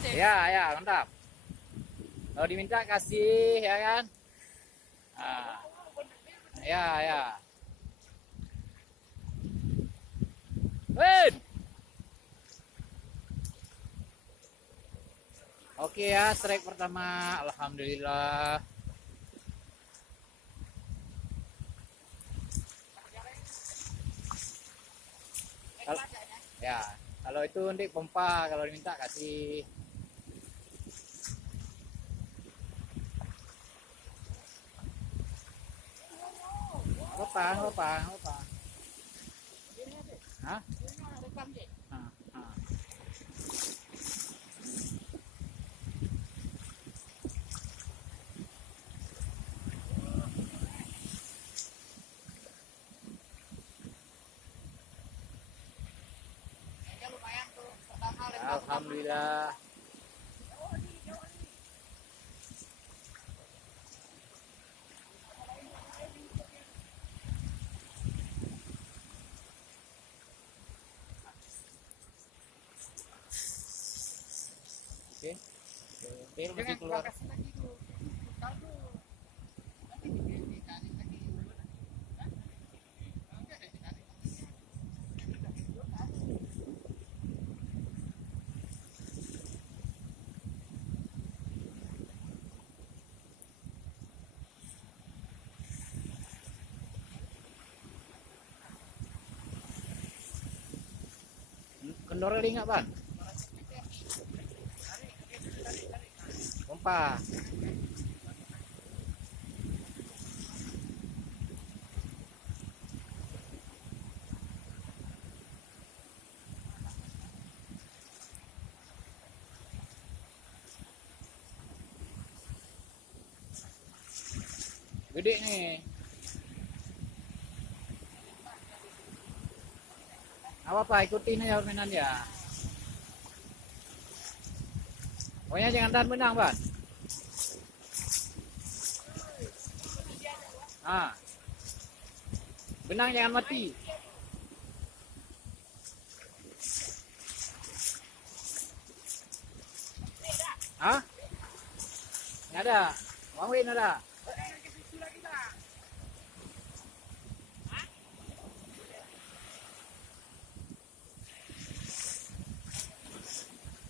Ya, ya, mantap. Kalau diminta kasih, ya kan? Ah, ya, ya. Win. Oke ya, strike pertama. Alhamdulillah. Kalau, ya, kalau itu nanti pompa, kalau diminta kasih. Apa? Apa? Hah? Ah, ah. Alhamdulillah. Oke. Oke, masih keluar. Kendor kali nggak, Pan? Pompa. Gede nih. Apa-apa, ikutin aja permainan ya. Pokoknya jangan tahan benang, Pan. Ah. Benang jangan mati. Hah? Nggak ada. Bang Win ada.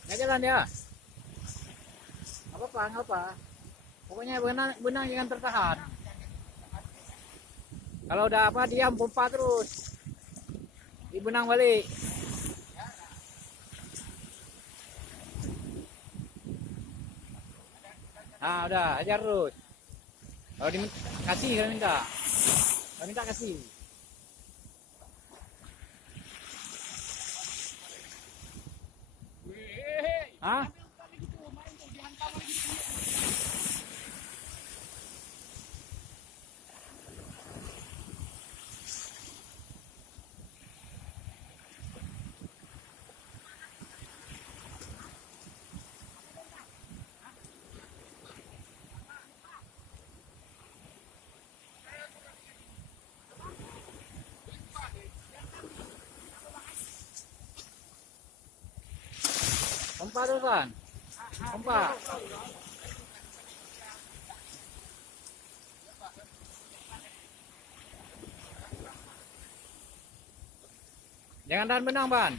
Nggak jalan ya. Nggak apa. Pokoknya benang jangan tertahan. Kalau udah apa diam pompa terus. Di benang balik. Nah, udah ajar terus. Kalau kasih kalau minta. Kalau minta kasih. Hah? Pompa terus kan? Pompa. Jangan tahan benang, Ban.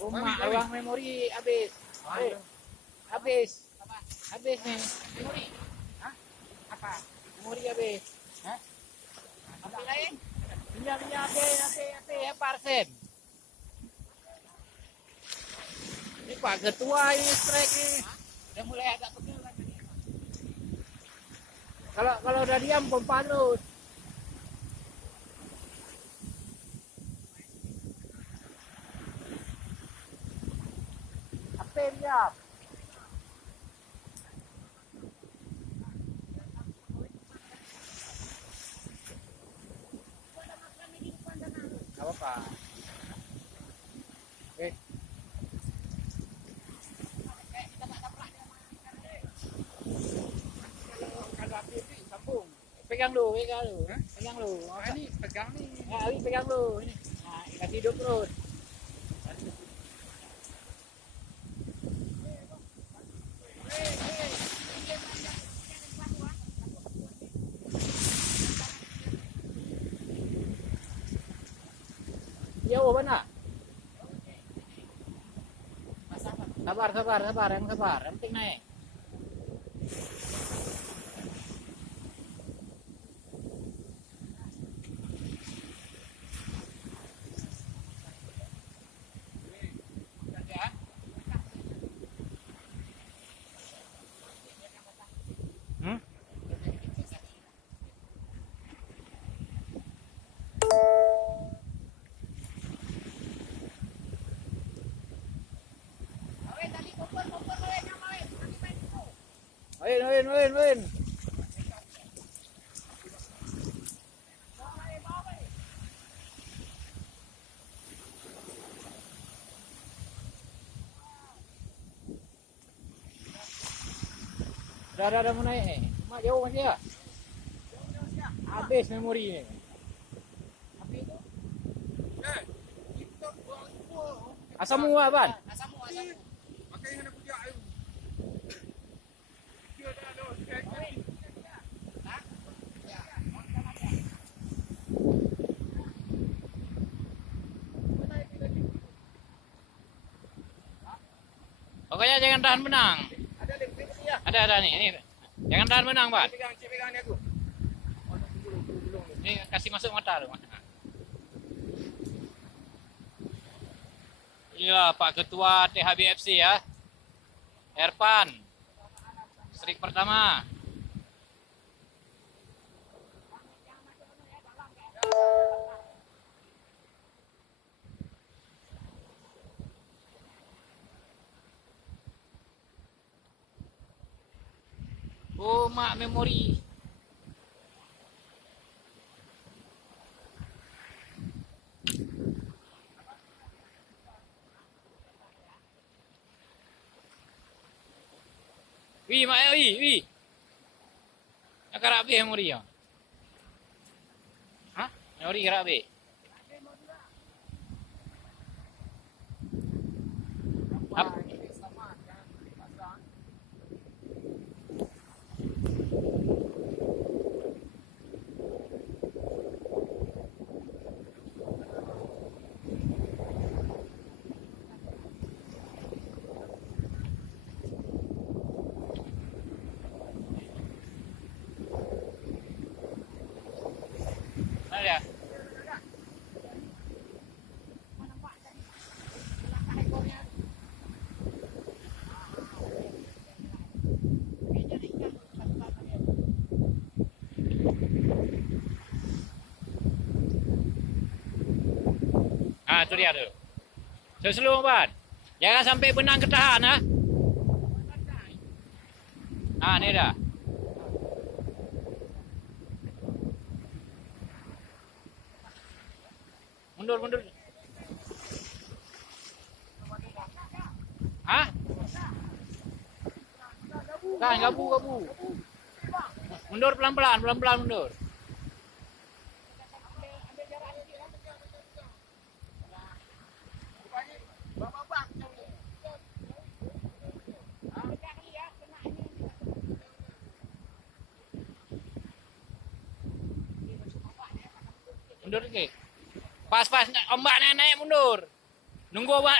Rumah ruang memori habis. Habis. Habis nih. Memori. Hah? Apa? Memori habis. Hah? Minyak api parsen. Ini Pak Ketua ini strike ini. Udah mulai agak pegel kan ini. Kalau udah diam pempanus. Api diam. Apa? Oke. Kalau api sambung. Pegang dulu. Pegang dulu. Ini pegang nih. Nah, Ali pegang dulu ini. Nah, kasih hidup terus. Jauh mana? Sabar, yang penting naik. Hmm? Win. Dah mau naik ni. Mak jauh masih ya? Habis memori ni. Asam muat ban. Pakai yang nak puja air. Dia dah ada. Pokoknya jangan tahan benang. Ada link dia. Ada nih. Jangan tahan benang, Ban. Pegang ni aku. Ini kasih masuk mata tu. Inilah Pak Ketua THBFC ya. Erpan. Strik pertama. Oh, mak memori. Wi, mak wi. Nak kerap memori ya. Hah? Memori kerap be. Mana dia? Ah, tu dia tu. Slow Ban. Jangan sampai benang ketahan ha. Ah, ni dah. Mundur. Hah? Kan gabu. Mundur pelan-pelan mundur. Mundur sikit. Pas ombak naik mundur. Nunggu ombak